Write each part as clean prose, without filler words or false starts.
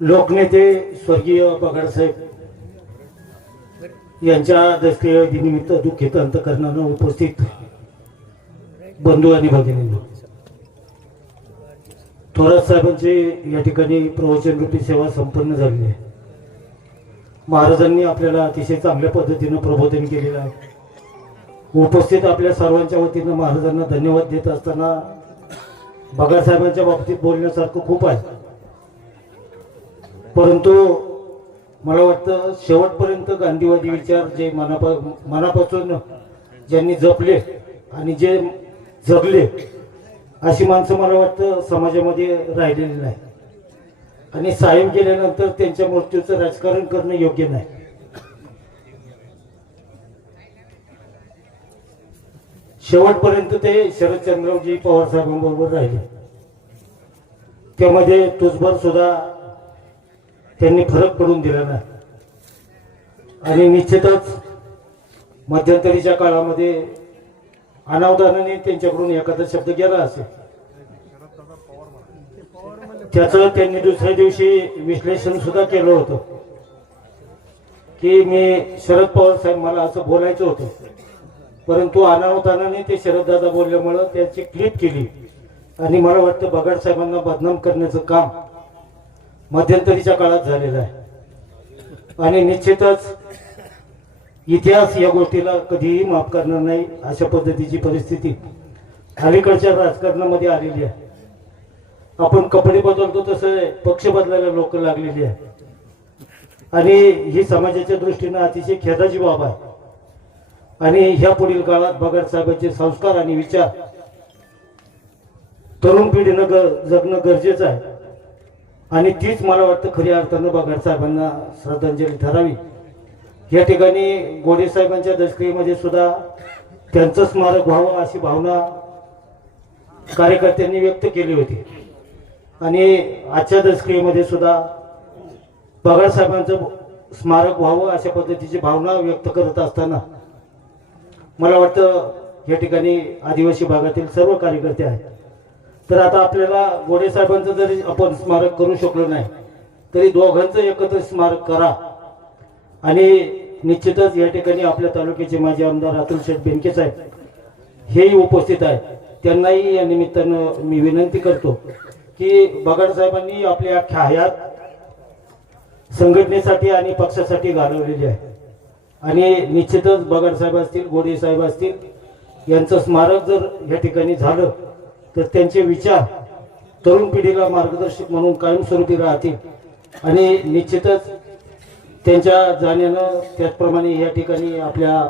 लोकनेते स्वर्गीय पगारसाहेब यांच्या दशक्रिया दिनिमित्त दुःखित अंतकरणानं उपस्थित बंधू आणि भगिनींनो, थोरात साहेबांची या ठिकाणी प्रवचनरूपी सेवा संपन्न झाली आहे. महाराजांनी आपल्याला अतिशय चांगल्या पद्धतीनं प्रबोधन केलेलं आहे. उपस्थित आपल्या सर्वांच्या वतीनं महाराजांना धन्यवाद देत असताना बगार साहेबांच्या बाबतीत बोलण्यासारखं खूप आहे, परंतु मला वाटतं शेवटपर्यंत गांधीवादी विचार जे मनापासून ज्यांनी जपले आणि जे जगले अशी माणसं मला वाटतं समाजामध्ये राहिलेली नाही. आणि साहेब गेल्यानंतर त्यांच्या मृत्यूचं राजकारण करणं योग्य नाही. शेवटपर्यंत ते शरदचंद्रजी पवार साहेबांबरोबर राहिले. त्यामध्ये तुझभर सुद्धा त्यांनी फरक पडून दिला नाही. आणि निश्चितच मध्यंतरीच्या काळामध्ये अनावधानाने त्यांच्याकडून एखादा शब्द गेला असेल, त्याचं त्यांनी दुसऱ्या दिवशी विश्लेषण सुद्धा केलं होतं की मी शरद पवार साहेब मला असं बोलायचं होतं, परंतु अनावधानाने ते शरददादा बोलल्यामुळं त्याची क्लिप केली. आणि मला वाटतं बगाड साहेबांना बदनाम करण्याचं काम मध्यंतरीच्या काळात झालेलं आहे. आणि निश्चितच इतिहास या गोष्टीला कधीही माफ करणार नाही. अशा पद्धतीची परिस्थिती अलीकडच्या राजकारणामध्ये आलेली आहे. आपण कपडे बदलतो तसं पक्ष बदलायला लोक लागलेली आहे. आणि ही समाजाच्या दृष्टीनं अतिशय खेदाची बाब आहे. आणि ह्या पुढील काळात बगाड साहेबांचे संस्कार आणि विचार तरुण पिढीनं जगणं गरजेचं आहे. आणि तीच मला वाटतं खऱ्या अर्थानं बगाड साहेबांना श्रद्धांजली ठरावी. या ठिकाणी गोडे साहेबांच्या दशक्रियेमध्ये सुद्धा त्यांचं स्मारक व्हावं अशी भावना कार्यकर्त्यांनी व्यक्त केली होती. आणि आजच्या दशक्रियेमध्ये सुद्धा बगाड साहेबांचं स्मारक व्हावं अशा पद्धतीची भावना व्यक्त करत असताना मला वाटतं या ठिकाणी आदिवासी भागातील सर्व कार्यकर्ते आहेत. तर आता आपल्याला गोडे साहेबांचं जरी आपण स्मारक करू शकलो नाही तरी दोघांचं एकत्र स्मारक करा. आणि निश्चितच या ठिकाणी आपल्या तालुक्याचे माजी आमदार अतुल शेठ बेनके साहेब हेही उपस्थित आहेत. त्यांनाही या निमित्तानं मी विनंती करतो की बगाड साहेबांनी आपल्या अख्ख्या हयात संघटनेसाठी आणि पक्षासाठी घालवलेली आहे. आणि निश्चितच बगाड साहेब असतील, गोडे साहेब असतील यांचं स्मारक जर या ठिकाणी झालं तर त्यांचे विचार तरुण पिढीला मार्गदर्शक म्हणून कायमस्वरूपी राहतील. आणि निश्चितच त्यांच्या जाण्यानं त्याचप्रमाणे या ठिकाणी आपल्या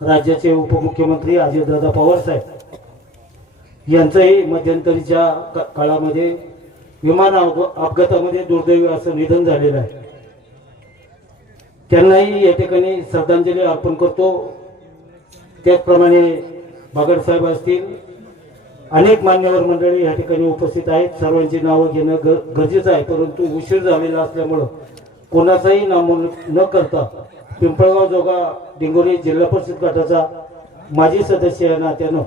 राज्याचे उपमुख्यमंत्री अजितदादा पवार साहेब यांचंही मध्यंतरीच्या काळामध्ये विमान अपघातामध्ये दुर्दैवी असं निधन झालेलं आहे. त्यांनाही या ठिकाणी श्रद्धांजली अर्पण करतो. त्याचप्रमाणे बगाड साहेब असतील, अनेक मान्यवर मंडळी या ठिकाणी उपस्थित आहेत. सर्वांची नावं घेणं गरजेचं आहे, परंतु उशीर झालेला असल्यामुळं कोणाचाही नामोल्लेख न करता पिंपळगाव जोगा डिंगोरी जिल्हा परिषद गटाचा माजी सदस्य या नात्यानं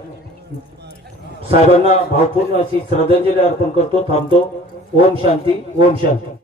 साहेबांना भावपूर्ण अशी श्रद्धांजली अर्पण करतो. थांबतो. ओम शांती, ओम शांती.